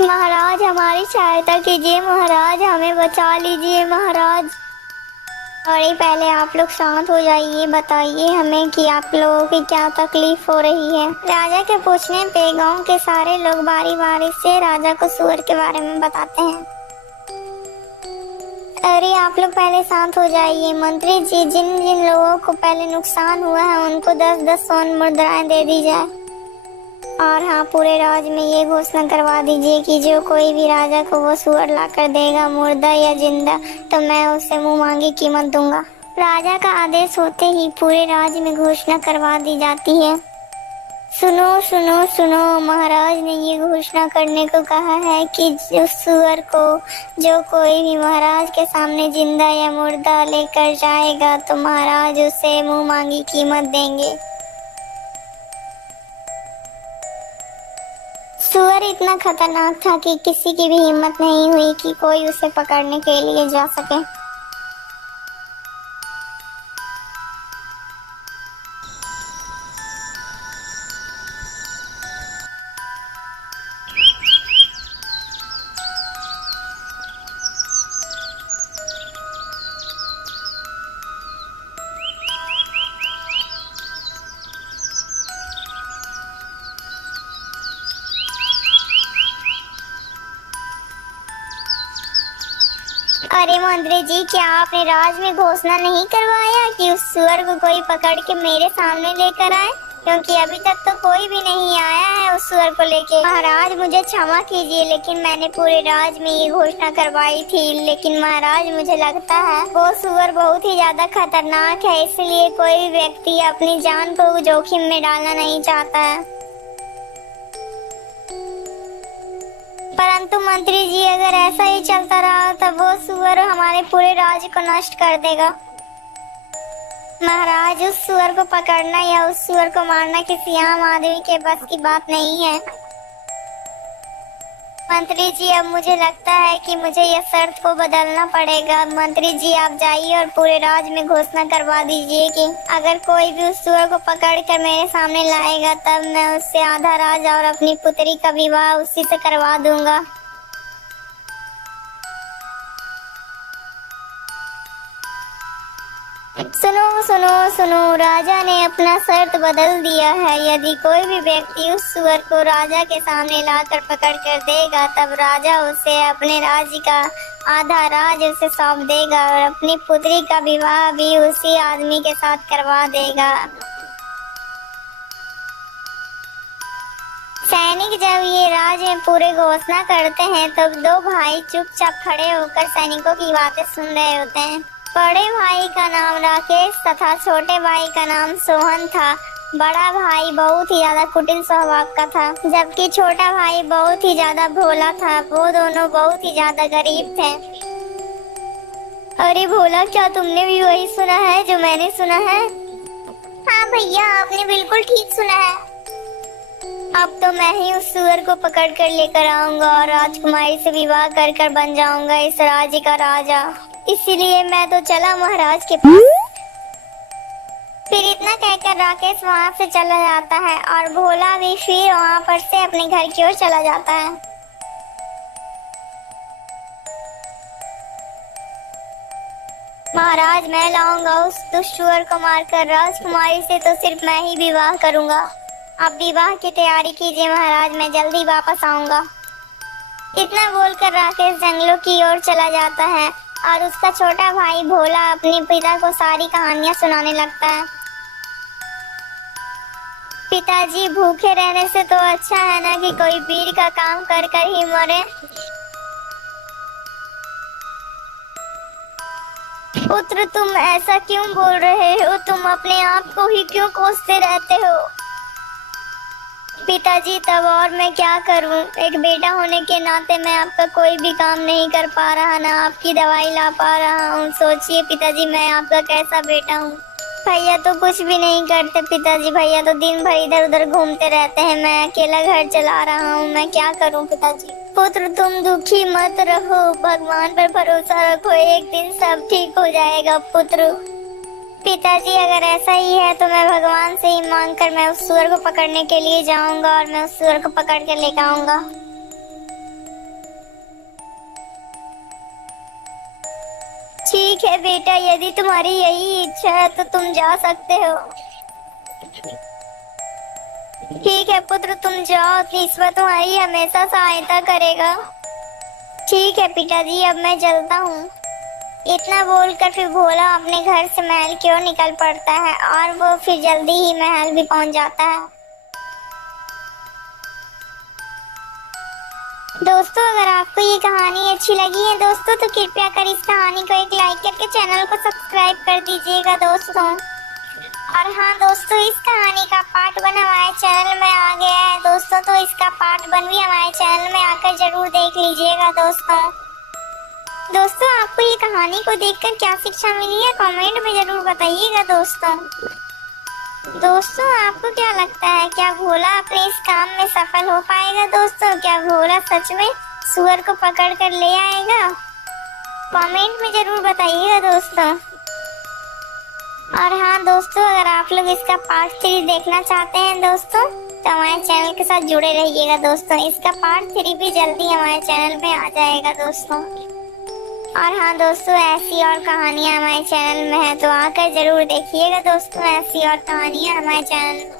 महाराज हमारी सहायता कीजिए, महाराज हमें बचा लीजिए महाराज। अरे पहले आप लोग शांत हो जाइए, बताइए हमें कि आप लोगों की क्या तकलीफ हो रही है। राजा के पूछने पे गांव के सारे लोग बारी बारी से राजा को सुअर के बारे में बताते हैं। अरे आप लोग पहले शांत हो जाइए। मंत्री जी, जिन जिन लोगों को पहले नुकसान हुआ है उनको 10-10 स्वर्ण मुद्राएं दे दी जाए। और हाँ, पूरे राज्य में ये घोषणा करवा दीजिए कि जो कोई भी राजा को वो सुअर लाकर देगा, मुर्दा या जिंदा, तो मैं उसे मुंह मांगी कीमत दूंगा। राजा का आदेश होते ही पूरे राज्य में घोषणा करवा दी जाती है। सुनो सुनो सुनो, महाराज ने ये घोषणा करने को कहा है कि उस सुअर को जो कोई भी महाराज के सामने जिंदा या मुर्दा लेकर जाएगा तो महाराज उसे मुंह मांगी कीमत देंगे। सुअर इतना खतरनाक था कि किसी की भी हिम्मत नहीं हुई कि कोई उसे पकड़ने के लिए जा सके। अरे मंत्री जी, क्या आपने राज में घोषणा नहीं करवाया कि उस सुअर को कोई पकड़ के मेरे सामने लेकर आए? क्योंकि अभी तक तो कोई भी नहीं आया है उस सुअर को लेके। महाराज मुझे क्षमा कीजिए, लेकिन मैंने पूरे राज में ये घोषणा करवाई थी। लेकिन महाराज मुझे लगता है वो सुअर बहुत ही ज्यादा खतरनाक है, इसलिए कोई भी व्यक्ति अपनी जान को जोखिम में डालना नहीं चाहता है। परंतु मंत्री जी, अगर ऐसा ही चलता रहा तब वो सुअर हमारे पूरे राज्य को नष्ट कर देगा। महाराज, उस सुअर को पकड़ना या उस सुअर को मारना किसी आम आदमी के बस की बात नहीं है। मंत्री जी, अब मुझे लगता है कि मुझे यह शर्त को बदलना पड़ेगा। मंत्री जी, आप जाइए और पूरे राज्य में घोषणा करवा दीजिए कि अगर कोई भी उस सुअर को पकड़कर मेरे सामने लाएगा तब मैं उससे आधा राज और अपनी पुत्री का विवाह उसी से करवा दूंगा। सुनो सुनो सुनो, राजा ने अपना शर्त बदल दिया है। यदि कोई भी व्यक्ति उस सुअर को राजा के सामने लाकर पकड़ कर देगा तब राजा उसे अपने राज्य का आधा राज उसे सौंप देगा और अपनी पुत्री का विवाह भी उसी आदमी के साथ करवा देगा। सैनिक जब ये राज में पूरे घोषणा करते हैं तब दो भाई चुपचाप खड़े होकर सैनिकों की बातें सुन रहे होते हैं। बड़े भाई का नाम राकेश तथा छोटे भाई का नाम सोहन था। बड़ा भाई बहुत ही ज्यादा कुटिल स्वभाव का था, जबकि छोटा भाई बहुत ही ज्यादा भोला था। वो दोनों बहुत ही ज्यादा गरीब थे। अरे भोला, क्या तुमने भी वही सुना है जो मैंने सुना है? हाँ भैया, आपने बिल्कुल ठीक सुना है। अब तो मैं ही उस सुअर को पकड़ कर लेकर आऊंगा और राजकुमारी से विवाह कर कर बन जाऊंगा इस राज्य का राजा। इसीलिए मैं तो चला महाराज के पास। फिर इतना कहकर राकेश वहाँ से चला जाता है और भोला भी फिर वहाँ पर से अपने घर की ओर चला जाता है। महाराज, मैं लाऊंगा उस दुष्ट सुअर को मारकर राजकुमारी से तो सिर्फ मैं ही विवाह करूंगा। आप विवाह की तैयारी कीजिए महाराज, मैं जल्दी वापस आऊंगा। इतना बोलकर राकेश जंगलों की ओर चला जाता है और उसका छोटा भाई भोला अपने पिता को सारी कहानियां सुनाने लगता है। पिताजी, भूखे रहने से तो अच्छा है ना कि कोई वीर का काम कर कर ही मरे। पुत्र, तुम ऐसा क्यों बोल रहे हो? तुम अपने आप को ही क्यों कोसते रहते हो? पिताजी, तब और मैं क्या करूं? एक बेटा होने के नाते मैं आपका कोई भी काम नहीं कर पा रहा, ना आपकी दवाई ला पा रहा हूं। सोचिए पिताजी, मैं आपका कैसा बेटा हूं। भैया तो कुछ भी नहीं करते पिताजी, भैया तो दिन भर इधर उधर घूमते रहते हैं। मैं अकेला घर चला रहा हूँ, मैं क्या करूँ पिताजी? पुत्र, तुम दुखी मत रहो, भगवान पर भरोसा रखो, एक दिन सब ठीक हो जाएगा पुत्र। पिताजी, अगर ऐसा ही है तो मैं भगवान से ही मांग कर मैं उस सुअर को पकड़ने के लिए जाऊंगा और मैं उस सुअर को पकड़ कर लेकर आऊंगा। ठीक है बेटा, यदि तुम्हारी यही इच्छा है तो तुम जा सकते हो। ठीक है पुत्र, तुम जाओ, ईश्वर तुम्हारी हमेशा सहायता करेगा। ठीक है पिताजी, अब मैं चलता हूँ। इतना बोलकर फिर भोला अपने घर से महल की ओर निकल पड़ता है और वो फिर जल्दी ही महल भी पहुंच जाता है। दोस्तों, अगर आपको ये कहानी अच्छी लगी है दोस्तों, तो कृपया कर इस कहानी को एक लाइक करके चैनल को सब्सक्राइब कर दीजिएगा दोस्तों। और हाँ दोस्तों, इस कहानी का पार्ट 1 हमारे चैनल में आ गया है दोस्तों, तो इसका पार्ट 1 भी हमारे चैनल में आकर जरूर देख लीजिएगा दोस्तों। दोस्तों, आपको ये कहानी को देखकर क्या शिक्षा मिली है कमेंट में जरूर बताइएगा दोस्तों। दोस्तों, आपको क्या लगता है, क्या भोला अपने इस काम में सफल हो पाएगा दोस्तों? क्या भोला सच में सुअर को पकड़ कर ले आएगा? कमेंट में जरूर बताइएगा दोस्तों। और हाँ दोस्तों, अगर आप लोग इसका पार्ट 3 देखना चाहते हैं दोस्तों, तो हमारे चैनल के साथ जुड़े रहिएगा दोस्तों। इसका पार्ट 3 भी जल्दी हमारे चैनल में आ जाएगा दोस्तों। और हाँ दोस्तों, ऐसी और कहानियाँ हमारे चैनल में है, तो आकर जरूर देखिएगा दोस्तों, ऐसी और कहानियाँ हमारे चैनल में।